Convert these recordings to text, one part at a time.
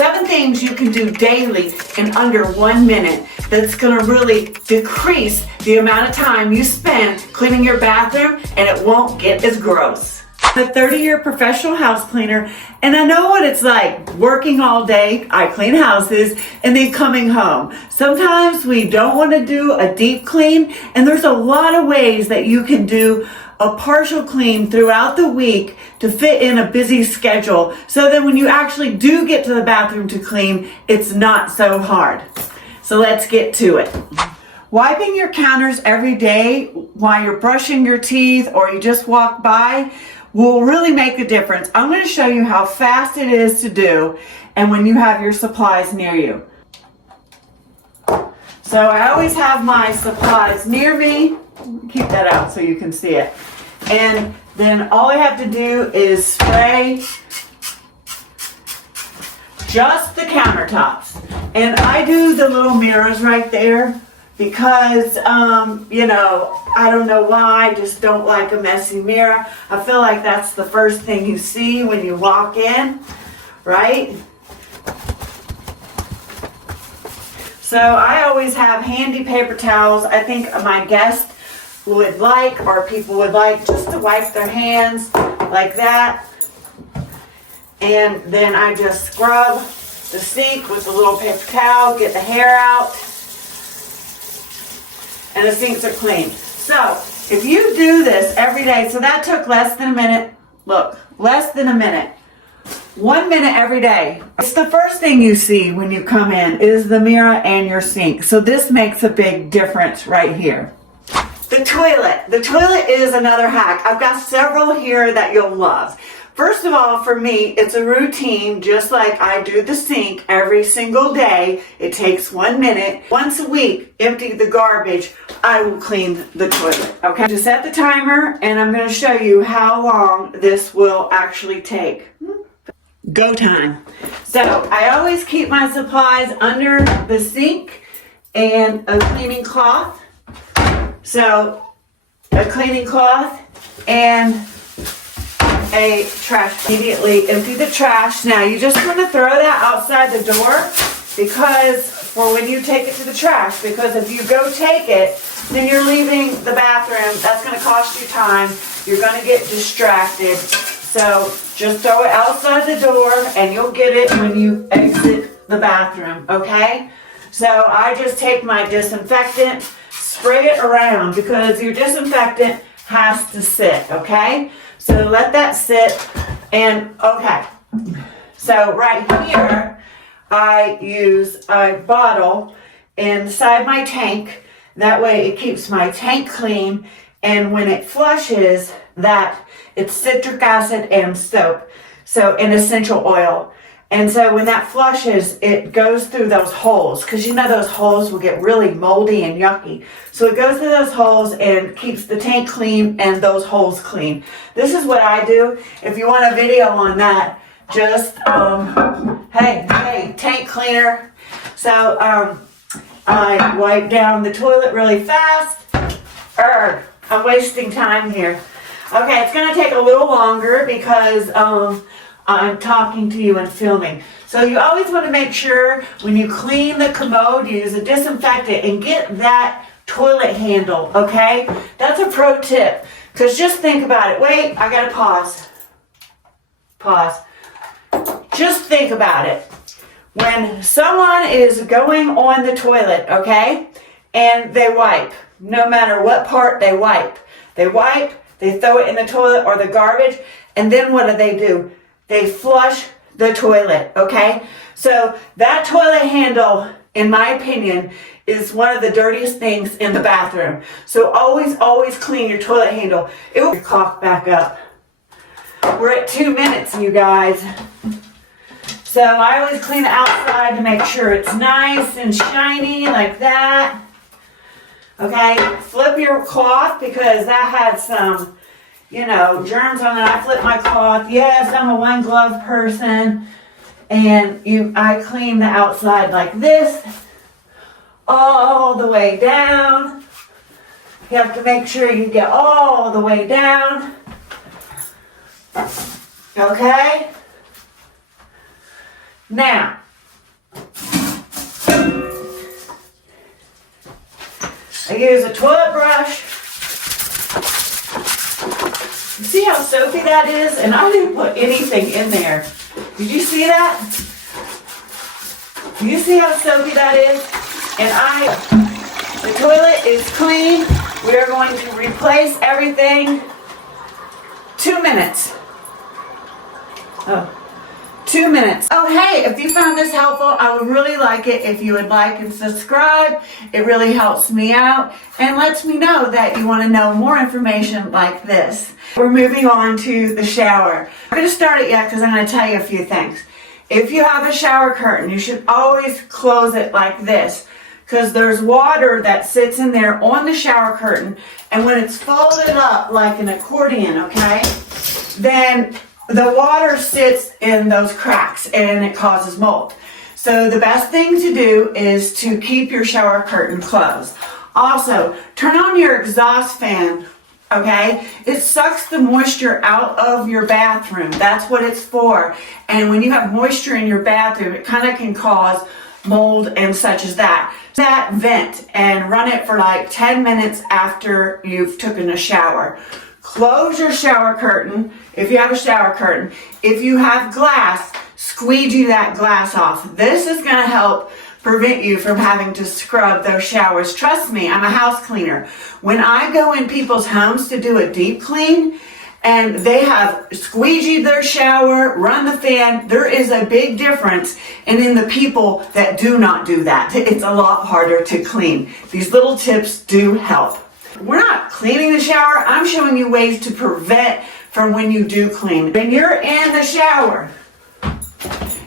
7 things you can do daily in under 1 minute that's gonna really decrease the amount of time you spend cleaning your bathroom, and it won't get as gross. I'm a 30-year professional house cleaner, and I know what it's like working all day. I clean houses and then coming home. Sometimes we don't want to do a deep clean, and there's a lot of ways that you can do a partial clean throughout the week to fit in a busy schedule, so that when you actually do get to the bathroom to clean, it's not so hard. So let's get to it. Wiping your counters every day while you're brushing your teeth or you just walk by will really make a difference. I'm going to show you how fast it is to do, and when you have your supplies near you. So I always have my supplies near me. Keep that out so you can see it. And then all I have to do is spray just the countertops. And I do the little mirrors right there because, you know, I don't know why, I just don't like a messy mirror. I feel like that's the first thing you see when you walk in, right? So I always have handy paper towels. I think my guests would like, or people would like, just to wipe their hands like that. And then I just scrub the sink with a little paper towel, get the hair out, and the sinks are clean. So if you do this every day, so that took less than a minute. Look, less than a minute. 1 minute every day. It's the first thing you see when you come in is the mirror and your sink. So this makes a big difference right here. The toilet. The toilet is another hack. I've got several here that you'll love. First of all, for me, it's a routine, just like I do the sink every single day. It takes 1 minute. Once a week, empty the garbage, I will clean the toilet, okay? Just set the timer, and I'm going to show you how long this will actually take. Go time. So I always keep my supplies under the sink and a cleaning cloth. So a cleaning cloth and a trash. Immediately empty the trash. Now you just want to throw that outside the door because for when you take it to the trash, because if you go take it, then you're leaving the bathroom. That's going to cost you time. You're going to get distracted. So just throw it outside the door and you'll get it when you exit the bathroom, okay? So I just take my disinfectant, spray it around because your disinfectant has to sit, okay? So let that sit, and okay. So right here, I use a bottle inside my tank. That way it keeps my tank clean, and when it flushes, that it's citric acid and soap, so and essential oil. And so when that flushes, it goes through those holes, because you know those holes will get really moldy and yucky. So it goes through those holes and keeps the tank clean and those holes clean. This is what I do. If you want a video on that, just, hey, tank cleaner. So I wipe down the toilet really fast. I'm wasting time here. Okay, it's going to take a little longer because I'm talking to you and filming. So you always want to make sure when you clean the commode, you use a disinfectant and get that toilet handle, okay? That's a pro tip. Because just think about it. Wait, I got to pause. Pause. Just think about it. When someone is going on the toilet, okay, and they wipe, no matter what part they wipe, they throw it in the toilet or the garbage, and then what do? They flush the toilet, okay? So that toilet handle, in my opinion, is one of the dirtiest things in the bathroom. So always clean your toilet handle. It will cough back up. We're at 2 minutes, you guys. So I always clean the outside to make sure it's nice and shiny like that. Okay, flip your cloth because that had some, you know, germs on it. I flip my cloth. Yes, I'm a one glove person. And I clean the outside like this, all the way down. You have to make sure you get all the way down. Okay? Now, I use a toilet brush. You see how soapy that is? And I didn't put anything in there. Did you see that? Do you see how soapy that is? And the toilet is clean. We are going to replace everything. 2 minutes. 2 minutes. Oh, hey, if you found this helpful, I would really like it if you would like and subscribe. It really helps me out and lets me know that you want to know more information like this. We're moving on to the shower. I'm going to start it yet because I'm going to tell you a few things. If you have a shower curtain, you should always close it like this because there's water that sits in there on the shower curtain, and when it's folded up like an accordion, okay, then the water sits in those cracks and it causes mold. So the best thing to do is to keep your shower curtain closed. Also, turn on your exhaust fan, okay? It sucks the moisture out of your bathroom. That's what it's for. And when you have moisture in your bathroom, it kind of can cause mold and such as that. That vent and run it for like 10 minutes after you've taken a shower. Close your shower curtain if you have a shower curtain. If you have glass, squeegee that glass off. This is going to help prevent you from having to scrub those showers. Trust me, I'm a house cleaner. When I go in people's homes to do a deep clean and they have squeegeed their shower, run the fan, there is a big difference. And in the people that do not do that, it's a lot harder to clean. These little tips do help. We're not cleaning the shower. I'm showing you ways to prevent from when you do clean. When you're in the shower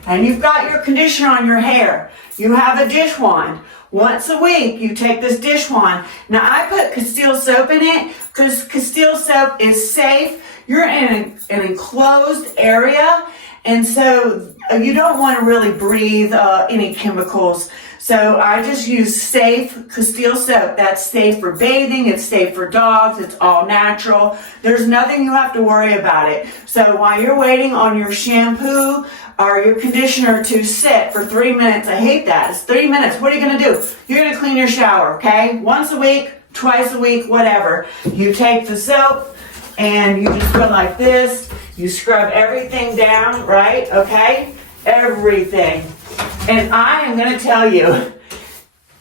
and you've got your conditioner on your hair, you have a dish wand. Once a week, you take this dish wand. Now, I put Castile soap in it because Castile soap is safe. You're in an enclosed area, and so you don't want to really breathe any chemicals. So I just use safe Castile soap. That's safe for bathing, it's safe for dogs, it's all natural. There's nothing you have to worry about it. So while you're waiting on your shampoo or your conditioner to sit for 3 minutes, I hate that. It's 3 minutes. What are you going to do? You're going to clean your shower, okay? Once a week, twice a week, whatever. You take the soap and you just go like this. You scrub everything down, right? Okay? Everything. And I am going to tell you,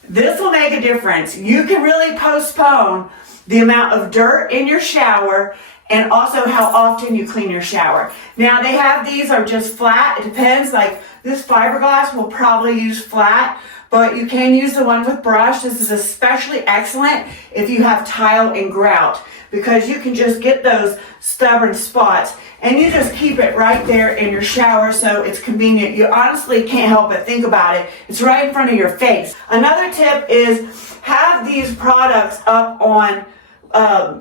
this will make a difference. You can really postpone the amount of dirt in your shower and also how often you clean your shower. Now they have these are just flat. It depends. Like this fiberglass will probably use flat, but you can use the one with brush. This is especially excellent if you have tile and grout because you can just get those stubborn spots and you just keep it right there in your shower so it's convenient. You honestly can't help but think about it. It's right in front of your face. Another tip is have these products up on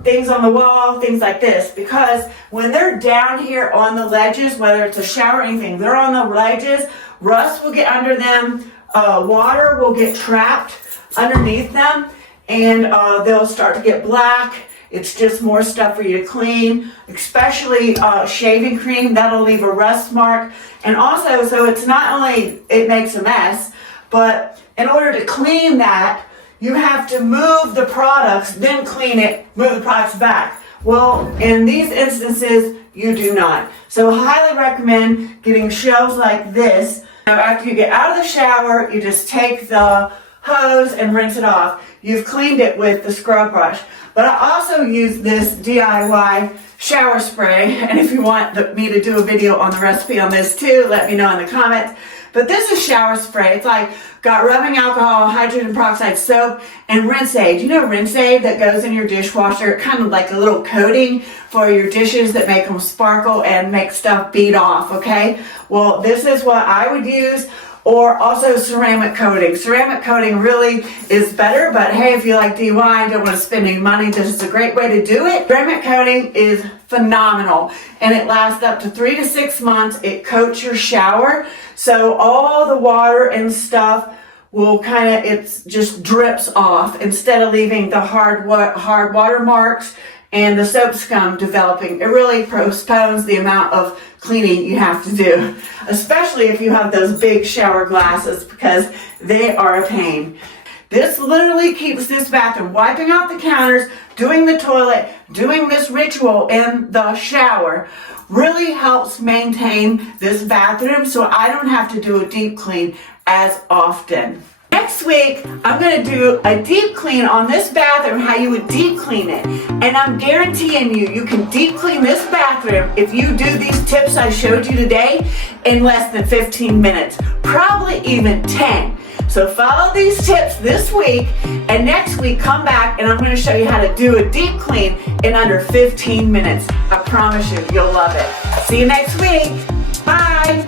things on the wall, things like this, because when they're down here on the ledges, whether it's a shower or anything, they're on the ledges, rust will get under them, water will get trapped underneath them, and they'll start to get black. It's just more stuff for you to clean, especially shaving cream. That'll leave a rust mark. And also, so it's not only it makes a mess, but in order to clean that, you have to move the products, then clean it, move the products back. Well, in these instances, you do not. So I highly recommend getting shelves like this. Now, after you get out of the shower, you just take the hose and rinse it off. You've cleaned it with the scrub brush. But I also use this DIY shower spray, and if you want me to do a video on the recipe on this too, let me know in the comments. But this is shower spray. It's like got rubbing alcohol, hydrogen peroxide soap, and rinse aid. You know rinse aid that goes in your dishwasher, kind of like a little coating for your dishes that make them sparkle and make stuff bead off, okay? Well, this is what I would use. Or also ceramic coating. Ceramic coating really is better, but hey, if you like DIY and don't want to spend any money, this is a great way to do it. Ceramic coating is phenomenal, and it lasts up to 3 to 6 months. It coats your shower, so all the water and stuff will it just drips off instead of leaving the hard water marks and the soap scum developing. It really postpones the amount of cleaning you have to do, especially if you have those big shower glasses because they are a pain. This literally keeps this bathroom, wiping out the counters, doing the toilet, doing this ritual in the shower, really helps maintain this bathroom so I don't have to do a deep clean as often. Next week, I'm going to do a deep clean on this bathroom, how you would deep clean it. And I'm guaranteeing you can deep clean this bathroom if you do these tips I showed you today in less than 15 minutes, probably even 10. So follow these tips this week, and next week come back and I'm going to show you how to do a deep clean in under 15 minutes. I promise you, you'll love it. See you next week. Bye.